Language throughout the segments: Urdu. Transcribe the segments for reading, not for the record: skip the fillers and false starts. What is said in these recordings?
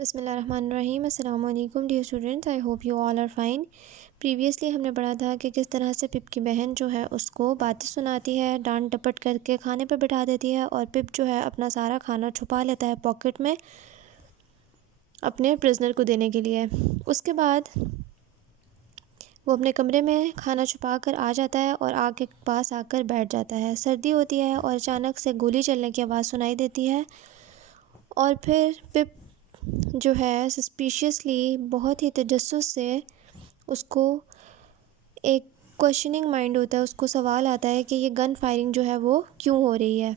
بسم اللہ الرحمن الرحیم۔ السلام علیکم dear students, I hope you all are fine. Previously ہم نے پڑھا تھا کہ کس طرح سے پپ کی بہن جو ہے اس کو باتیں سناتی ہے، ڈانٹ ڈپٹ کر کے کھانے پر بٹھا دیتی ہے، اور پپ جو ہے اپنا سارا کھانا چھپا لیتا ہے پاکٹ میں اپنے پرزنر کو دینے کے لیے۔ اس کے بعد وہ اپنے کمرے میں کھانا چھپا کر آ جاتا ہے اور آگ کے پاس آ کر بیٹھ جاتا ہے۔ سردی ہوتی ہے اور اچانک سے گولی چلنے کی آواز سنائی دیتی ہے، اور پھر پپ جو ہے سسپیشیسلی بہت ہی تجسس سے اس کو ایک کویشچننگ مائنڈ ہوتا ہے، اس کو سوال آتا ہے کہ یہ گن فائرنگ جو ہے وہ کیوں ہو رہی ہے۔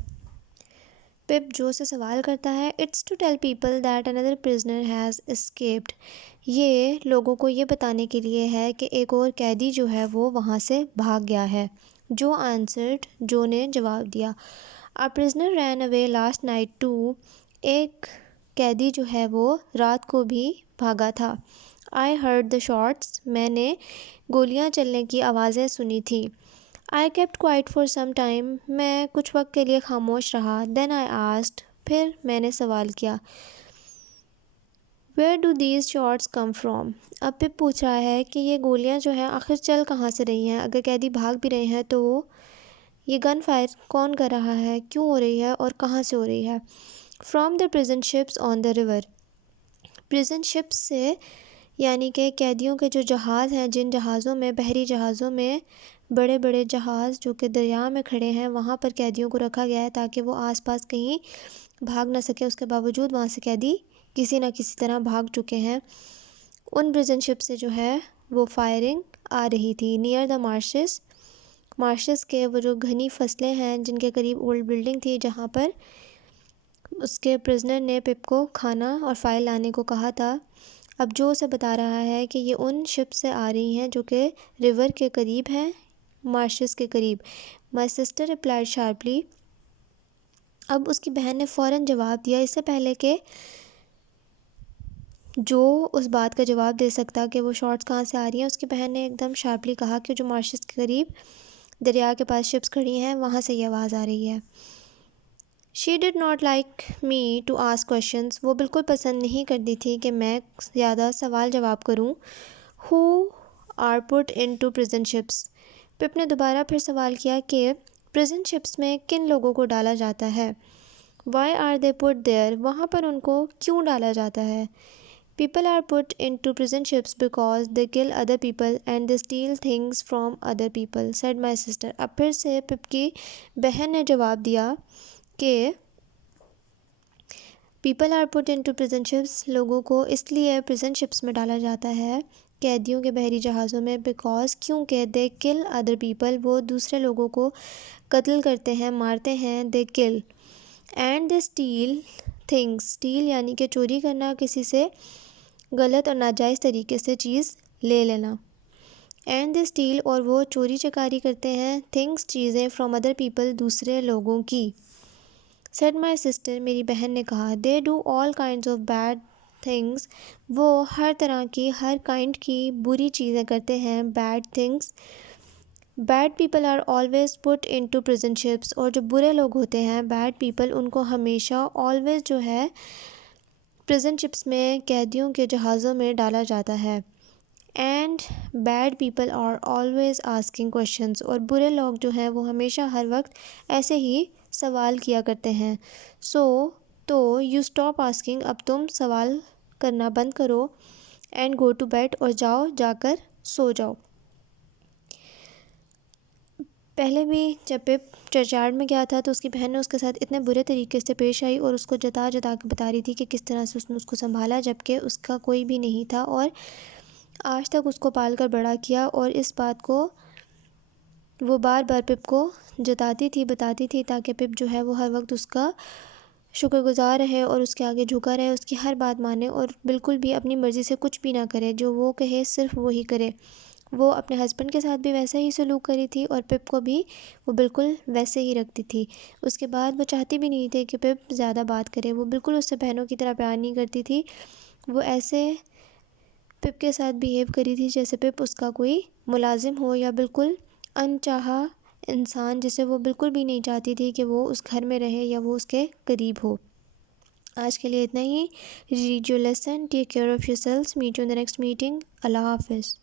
پپ جو سے سوال کرتا ہے، it's to tell people that another prisoner has escaped۔ یہ لوگوں کو یہ بتانے کے لیے ہے کہ ایک اور قیدی جو ہے وہ وہاں سے بھاگ گیا ہے۔ جو answered، جو نے جواب دیا، A prisoner ran away last night too۔ ایک قیدی جو ہے وہ رات کو بھی بھاگا تھا۔ I heard the shots۔ میں نے گولیاں چلنے کی آوازیں سنی تھی۔ I kept quiet for some time۔ میں کچھ وقت کے لیے خاموش رہا۔ Then I asked۔ پھر میں نے سوال کیا، Where do these shots come from؟ اب پپ پوچھ رہا ہے کہ یہ گولیاں جو ہیں آخر چل کہاں سے رہی ہیں؟ اگر قیدی بھاگ بھی رہے ہیں تو یہ گن فائر کون کر رہا ہے، کیوں ہو رہی ہے اور کہاں سے ہو رہی ہے؟ From the prison ships on the river۔ prison ships سے یعنی کہ قیدیوں کے جو جہاز ہیں، جن جہازوں میں، بحری جہازوں میں، بڑے بڑے جہاز جو کہ دریا میں کھڑے ہیں، وہاں پر قیدیوں کو رکھا گیا ہے تاکہ وہ آس پاس کہیں بھاگ نہ سکیں۔ اس کے باوجود وہاں سے قیدی کسی نہ کسی طرح بھاگ چکے ہیں۔ ان پریزن شپ سے جو ہے وہ فائرنگ آ رہی تھی۔ نیئر دا مارشز، مارشز کے وہ جو گھنی فصلیں ہیں جن کے قریب اولڈ بلڈنگ تھی، جہاں پر اس کے پرزنر نے پپ کو کھانا اور فائل لانے کو کہا تھا۔ اب جو اسے بتا رہا ہے کہ یہ ان شپ سے آ رہی ہیں جو کہ ریور کے قریب ہیں، مارشز کے قریب۔ My sister replied sharply۔ اب اس کی بہن نے فوراً جواب دیا، اس سے پہلے کہ جو اس بات کا جواب دے سکتا کہ وہ شارٹس کہاں سے آ رہی ہیں، اس کی بہن نے ایک دم شارپلی کہا کہ جو مارشز کے قریب دریا کے پاس شپس کھڑی ہیں وہاں سے یہ آواز آ رہی ہے۔ She did not like me to ask questions۔ وہ بالکل پسند نہیں کرتی تھی کہ میں زیادہ سوال جواب کروں۔ Who are put into prison ships۔ پپ نے دوبارہ پھر سوال کیا کہ prison ships میں کن لوگوں کو ڈالا جاتا ہے۔ Why are they put there۔ وہاں پر ان کو کیوں ڈالا جاتا ہے۔ People are put into prison ships because they kill other people and they steal things from other people، said my sister۔ اب پھر سے پپ کی بہن نے جواب دیا کہ people are put into prison ships, لوگوں کو اس لیے پریزن شپس میں ڈالا جاتا ہے، قیدیوں کے بحری جہازوں میں، بیکاز کیونکہ دے کل ادر پیپل، وہ دوسرے لوگوں کو قتل کرتے ہیں، مارتے ہیں، they kill, and they steal things, steal یعنی کہ چوری کرنا، کسی سے غلط اور ناجائز طریقے سے چیز لے لینا، اینڈ دے اسٹیل، اور وہ چوری چکاری کرتے ہیں، تھنگس چیزیں، فرام ادر پیپل دوسرے لوگوں کی۔ said my sister، میری بہن نے کہا، they do all kinds of bad things، وہ ہر طرح کی، ہر کائنڈ کی بری چیزیں کرتے ہیں، bad things۔ bad people are always put into prison ships، اور جو برے لوگ ہوتے ہیں bad people، ان کو ہمیشہ always جو ہے prison ships میں، قیدیوں کے جہازوں میں ڈالا جاتا ہے۔ and bad people are always asking questions، اور برے لوگ جو ہیں وہ ہمیشہ ہر وقت ایسے ہی سوال کیا کرتے ہیں۔ تو you stop asking، اب تم سوال کرنا بند کرو، and go to bed، اور جا کر سو جاؤ۔ پہلے بھی جب پپ چرچ یارڈ میں گیا تھا تو اس کی بہن نے اس کے ساتھ اتنے برے طریقے سے پیش آئی اور اس کو جتا کے بتا رہی تھی کہ کس طرح سے اس نے اس کو سنبھالا، جبکہ اس کا کوئی بھی نہیں تھا، اور آج تک اس کو پال کر بڑا کیا، اور اس بات کو وہ بار بار پپ کو جتاتی تھی، بتاتی تھی، تاکہ پپ جو ہے وہ ہر وقت اس کا شکر گزار رہے اور اس کے آگے جھکا رہے، اس کی ہر بات مانے اور بالکل بھی اپنی مرضی سے کچھ بھی نہ کرے، جو وہ کہے صرف وہی کرے۔ وہ اپنے ہسبینڈ کے ساتھ بھی ویسا ہی سلوک کری تھی اور پپ کو بھی وہ بالکل ویسے ہی رکھتی تھی۔ اس کے بعد وہ چاہتی بھی نہیں تھی کہ پپ زیادہ بات کرے، وہ بالکل اس سے بہنوں کی طرح پیار نہیں کرتی تھی، وہ ایسے پپ کے ساتھ بیہیو کری تھی جیسے پپ اس کا کوئی ملازم ہو یا بالکل انچاہا انسان، جسے وہ بالکل بھی نہیں چاہتی تھی کہ وہ اس گھر میں رہے یا وہ اس کے قریب ہو۔ آج کے لیے اتنا ہی. Read your lesson. Take care of your self. Meet you in the next meeting. اللہ حافظ.